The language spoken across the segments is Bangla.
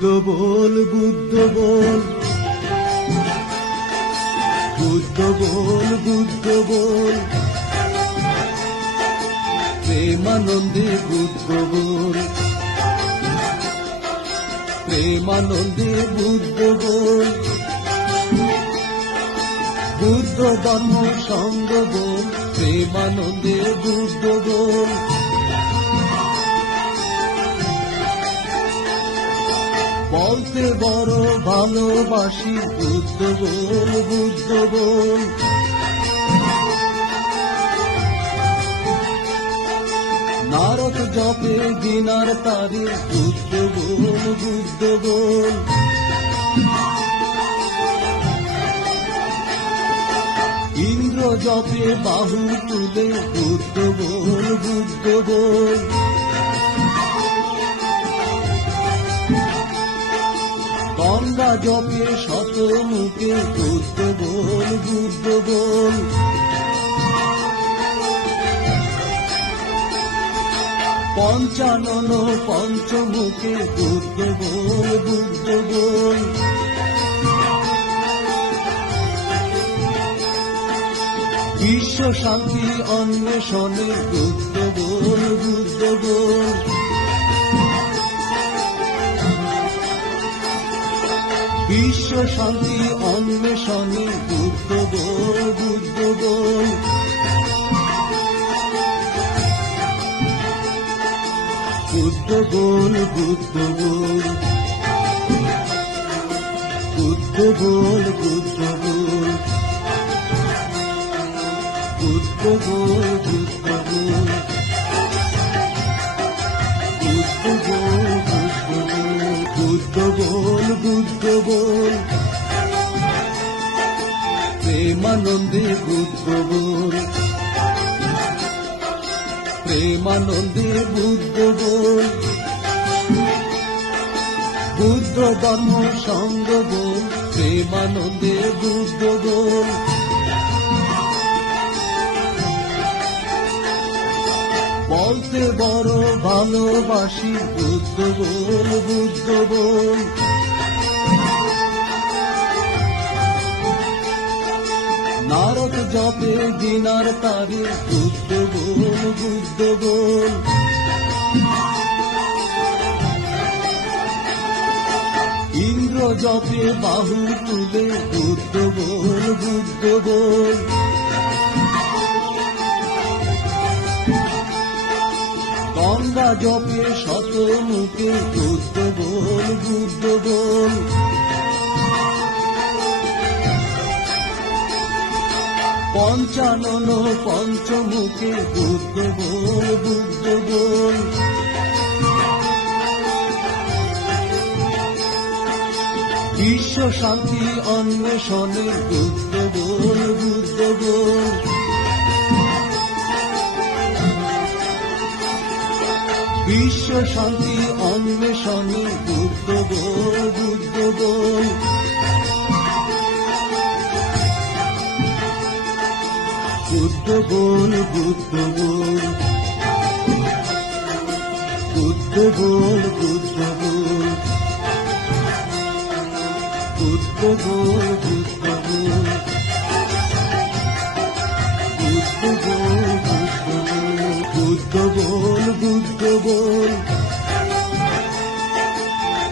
বল বুদ্ধ বল, বুদ্ধ বল, বুদ্ধ বল, প্রেমানন্দে বুদ্ধ বল, প্রেমানন্দে বুদ্ধ বল, বুদ্ধ ধর্ম সঙ্গ বল, প্রেমানন্দে বুদ্ধ বল, বলতে বড় ভালোবাসি বুদ্ধ বল, বুদ্ধ বল, নারদ জপে দিনার তারে বুদ্ধ বল, বুদ্ধ বল, ইন্দ্র জপে বাহু তুলে বুদ্ধ বল, বুদ্ধ বল, গঙ্গা জপে শত মুখে বুদ্ধ বল, বুদ্ধ বল, পঞ্চানন পঞ্চমুখে বুদ্ধ বল, বুদ্ধ বল, বিশ্ব শান্তি অন্বেষণে বুদ্ধ বল, বুদ্ধ বল, বিশ্ব শান্তি অন্বেষণে বুদ্ধ বল, বুদ্ধ বল, বুদ্ধ বল, বুদ্ধ বল, বুদ্ধ বল, বুদ্ধ বল, বুদ্ধ বল, বুদ্ধ বল, বুদ্ধ বল, বুদ্ধ বল, বুদ্ধ বল, প্রেমানন্দে বুদ্ধ বল, প্রেমানন্দে বুদ্ধ বল, বুদ্ধ ধর্ম সঙ্গ বল, প্রেমানন্দে বুদ্ধ বল, বলতে বড় ভালোবাসি বুদ্ধ বল, বুদ্ধ বল, নারদ জপে দিনার তারে বুদ্ধ বল, বুদ্ধ বল, ইন্দ্র জপে বাহু তুলে বুদ্ধ বল, বুদ্ধ বল, গঙ্গা জপে শত মুখে বুদ্ধ বল, বুদ্ধ বল, পঞ্চানন পঞ্চমুখে বুদ্ধ বল, বুদ্ধ বল, বিশ্ব শান্তি অন্বেষণে বুদ্ধ বল, বুদ্ধ বল, বিশ্ব শান্তি অন্বেষণে বুদ্ধ বল, বুদ্ধ বল, বুদ্ধ বল, বুদ্ধ বল, বুদ্ধ বল, বুদ্ধ বল, বুদ্ধ বল, বুদ্ধ বল, বুদ্ধ বল, বুদ্ধ বল, বুদ্ধ বল,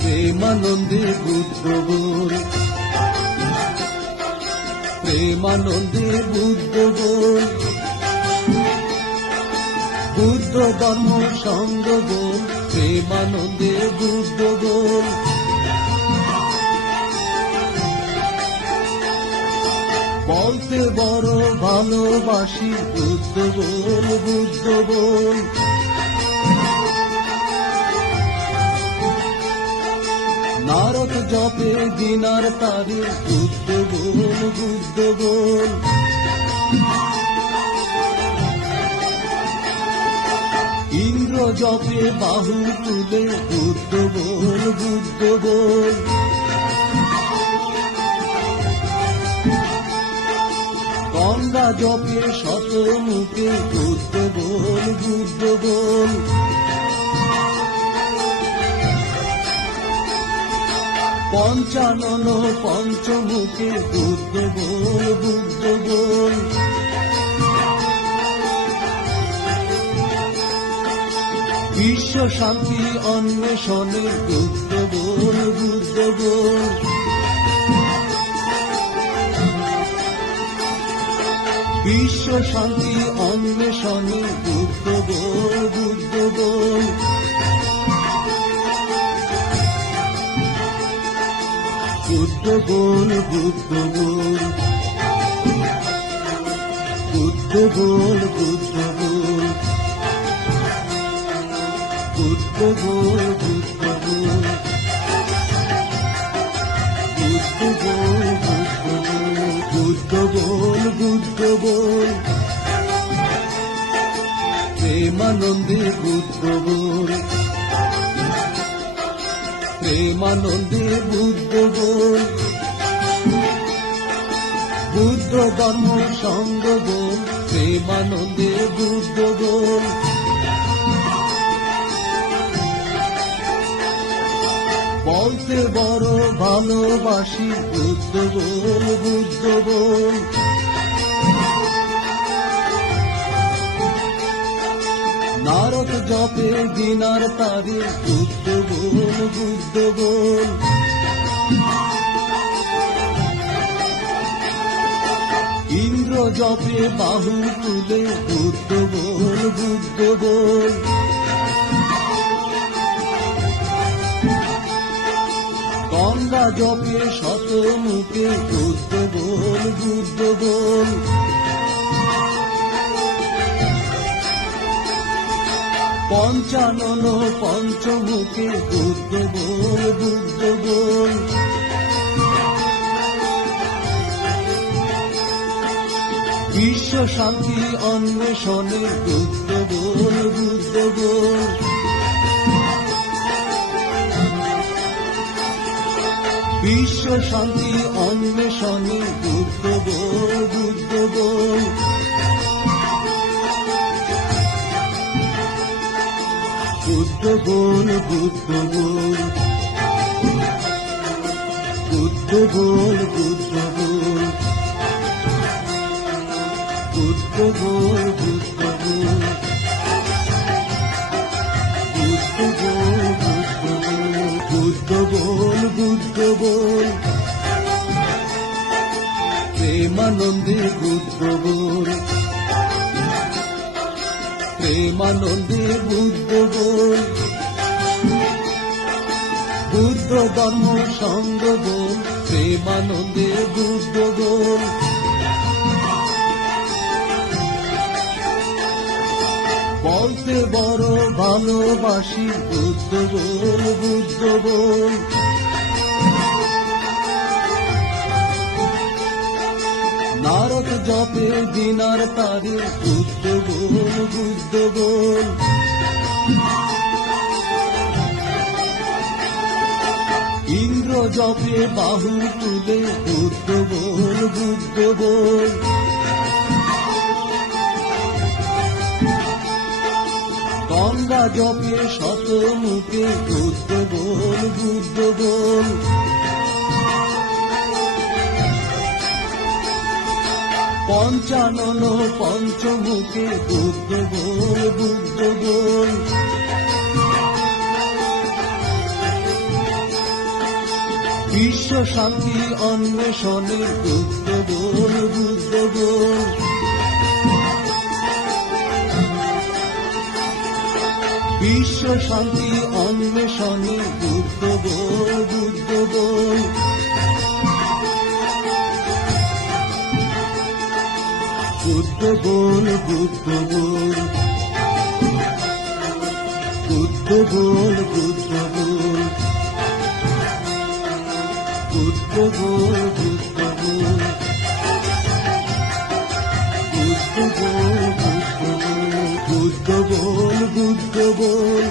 প্রেমানন্দে বুদ্ধ বল, প্রেমানন্দে বুদ্ধ বল, বুদ্ধ ধর্ম সঙ্গ বল, প্রেমানন্দে বুদ্ধ বল, বলতে বড় ভালোবাসি বুদ্ধ বল, বুদ্ধ বল, নারদ জপে দিনার তারে বুদ্ধ বল, বুদ্ধ বল, ইন্দ্র জপে বাহু তুলে বুদ্ধ বল, বুদ্ধ বল, গঙ্গা জপে শত মুখে বুদ্ধ বল, বুদ্ধ বল, পঞ্চানন পঞ্চমুখে বুদ্ধ বল বুদ্ধ বল। বিশ্ব শান্তি অন্বেষণে বুদ্ধ বল বুদ্ধ বল। বিশ্ব শান্তি অন্বেষণে বুদ্ধ বল বুদ্ধ বল। বুদ্ধ বল বুদ্ধ বল। বুদ্ধ বল বুদ্ধ বল। বুদ্ধ বল বুদ্ধ বল। বুদ্ধ বল বুদ্ধ বল। বুদ্ধ বল বুদ্ধ বল। প্রেমানন্দে বুদ্ধ বল। প্রেমানন্দে বুদ্ধ বল। বুদ্ধ ধর্ম সঙ্গ বল। প্রেমানন্দে বুদ্ধ বল। বলতে বড় ভালোবাসি বুদ্ধ বল বুদ্ধ বল। নারদ জপে দিনার তারে বুদ্ধ বল বুদ্ধ বল। ইন্দ্র জপে বাহু তুলে বুদ্ধ বল বুদ্ধ বল। গঙ্গা জপে শতমুখে বুদ্ধ বল বুদ্ধ বল। পঞ্চানন পঞ্চমুখে বুদ্ধ বল বুদ্ধ বল। বিশ্ব শান্তি অন্বেষণে বুদ্ধ বল বুদ্ধ বল। বিশ্ব শান্তি অন্বেষণে বুদ্ধ বল বুদ্ধ বল। বুদ্ধ বল বুদ্ধ বল। বুদ্ধ বল বুদ্ধ বল। বুদ্ধ বল বুদ্ধ বল। বুদ্ধ বল বুদ্ধ বল। বুদ্ধ বল বুদ্ধ বল। প্রেমানন্দে বুদ্ধ বল। প্রেমানন্দে বুদ্ধ বল। বুদ্ধ ধর্ম সঙ্গ বল। প্রেমানন্দে বুদ্ধ বল। বলতে বড় ভালোবাসি বুদ্ধ বল বুদ্ধ বল। নারদ জপে দিনার তারে বুদ্ধ বল বুদ্ধ বল। ইন্দ্র জপে বাহু তুলে বুদ্ধ বল বুদ্ধ বল। গঙ্গা জপে শতমুখে বুদ্ধ বল বুদ্ধ বল। পঞ্চানন পঞ্চমুখে বুদ্ধ বল বুদ্ধ বল। বিশ্ব শান্তি অন্বেষণে বুদ্ধ বল বুদ্ধ বল। বিশ্ব শান্তি অন্বেষণে বুদ্ধ বল বুদ্ধ বল। বুদ্ধ বল বুদ্ধ বল। বুদ্ধ বল বুদ্ধ বল। বুদ্ধ বল বুদ্ধ বল। বুদ্ধ বল বুদ্ধ বল। বুদ্ধ বল বুদ্ধ বল।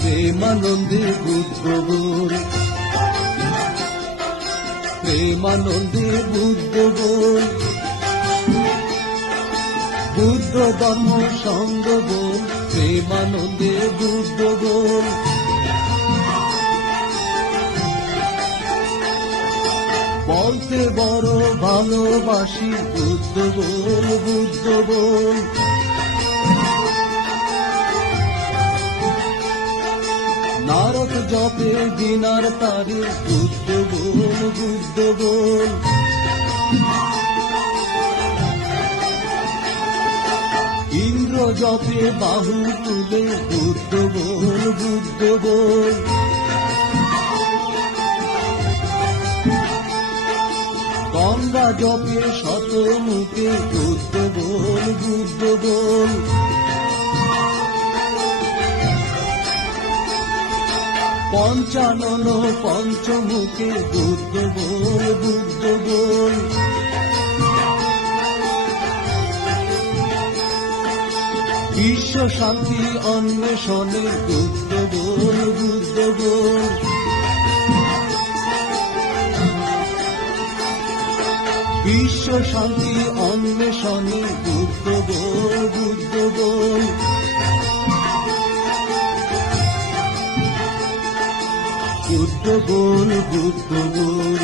প্রেমানন্দে বুদ্ধ বল। প্রেমানন্দে বুদ্ধ বল। বুদ্ধ ধর্ম সঙ্গ বল। প্রেমানন্দে বুদ্ধ বল। পড়তে বড় ভালোবাসি, বুদ্ধ বল, বুদ্ধ বল। নারদ জপে দিনার তারে, বুদ্ধ বল, বুদ্ধ বল। ইন্দ্র জপে বাহু তুলে, বুদ্ধ বল, বুদ্ধ বল। গঙ্গা জপে শত মুখে, বুদ্ধ বল, বুদ্ধ বল। পঞ্চানন পঞ্চমুখে, বুদ্ধ বল, বুদ্ধ বল। বিশ্ব শান্তি অন্বেষণে, বুদ্ধ বল, বুদ্ধ বল। বিশ্ব শান্তি অন্বেষণে, বুদ্ধ বল, বুদ্ধ বল। বুদ্ধ বল, বুদ্ধ বল।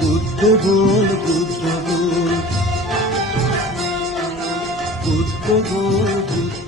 বুদ্ধ বল, বুদ্ধ বল। বুদ্ধ বল, বুদ্ধ